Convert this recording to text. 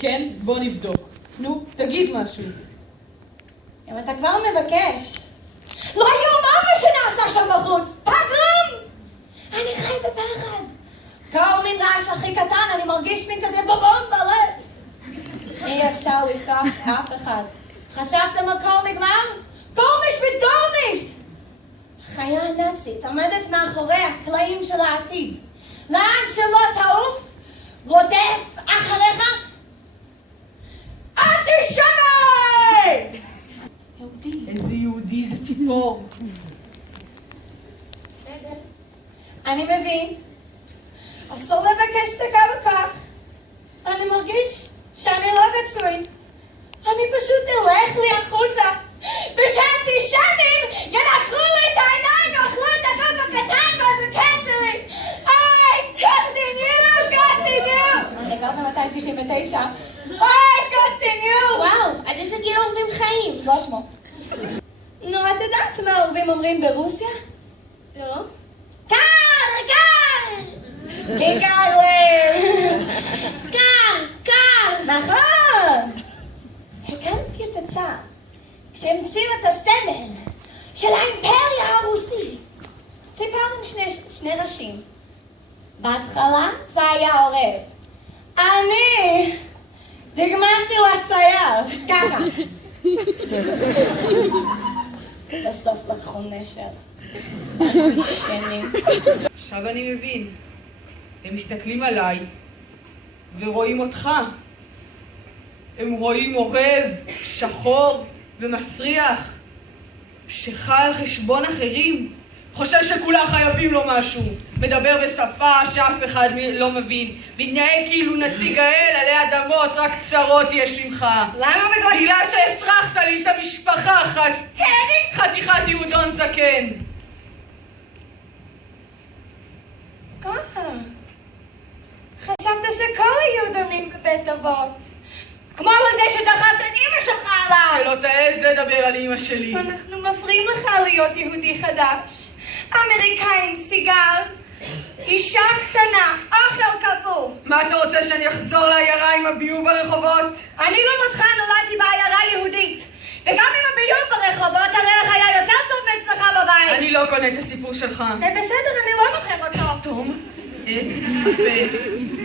כן, בוא נבדוק. נו, תגיד משהו. אם אתה כבר מבקש. לא יאומן מה שנעשה שם בחוץ! פגרום! אני חי בפחד. כל מין רעש הכי קטן, אני מרגיש מין כזה בובום בלב. אי אפשר לפתוח אף אחד. חשבתם הכל נגמר? גורנישט mit גורנישט! החיה הנאצית עומדת מאחורי הקלעים של העתיד. לאן שלא תעוף, רודף אחריך. אנטישמי! יהודי. איזה יהודי, זה ציפור. בסדר. אני מבין. אסור לבקש דקה בכך. אני מרגיש שאני לא רצוי. אני פשוט אלך לי החוצה, ושאנטישמים ינקרו לי את העיניים ואוכלו את הגוף הקטן והזקן שלי. continue! אני גר ב-299. continue! וואו, עד איזה גיל אוהבים חיים? 300. נו, את יודעת מה האהובים אומרים ברוסיה? לא? קר! כיכר לב! קר! נכון! הכרתי את הצער כשהמציאו את הסמל של האימפריה הרוסית. סיפרנו שני ראשים. בהתחלה זה היה עורב. אני דגמנתי לצייר, ככה. בסוף לקחו נשר. אנטישמים. עכשיו אני מבין. הם מסתכלים עליי ורואים אותך. הם רואים עורב, שחור ומסריח, שחי על חשבון אחרים. חושב שכולם חייבים לו משהו. מדבר בשפה שאף אחד לא מבין. מתנהג כאילו נציג האל עלי אדמות, רק צרות יש ממך. למה בגלל... בגלל שהסרחת לי את המשפחה, חתיכת יהודון זקן. חשבת שכל היהודונים בבית אבות. כמו לזה שדחפת את אמא שלך עליו. שלא תעז לדבר על אמא שלי. אנחנו מפריעים לך להיות יהודי חדש. אמריקאי עם סיגר, אישה קטנה, אוכל קפוא. מה אתה רוצה, שאני אחזור לעיירה עם הביוב ברחובות? אני לעומתך נולדתי בעיירה יהודית. וגם עם הביוב ברחובות הריח היה יותר טוב מאצלך בבית. אני לא קונה את הסיפור שלך. זה בסדר, אני לא מוכר אותו. סתום את הפה.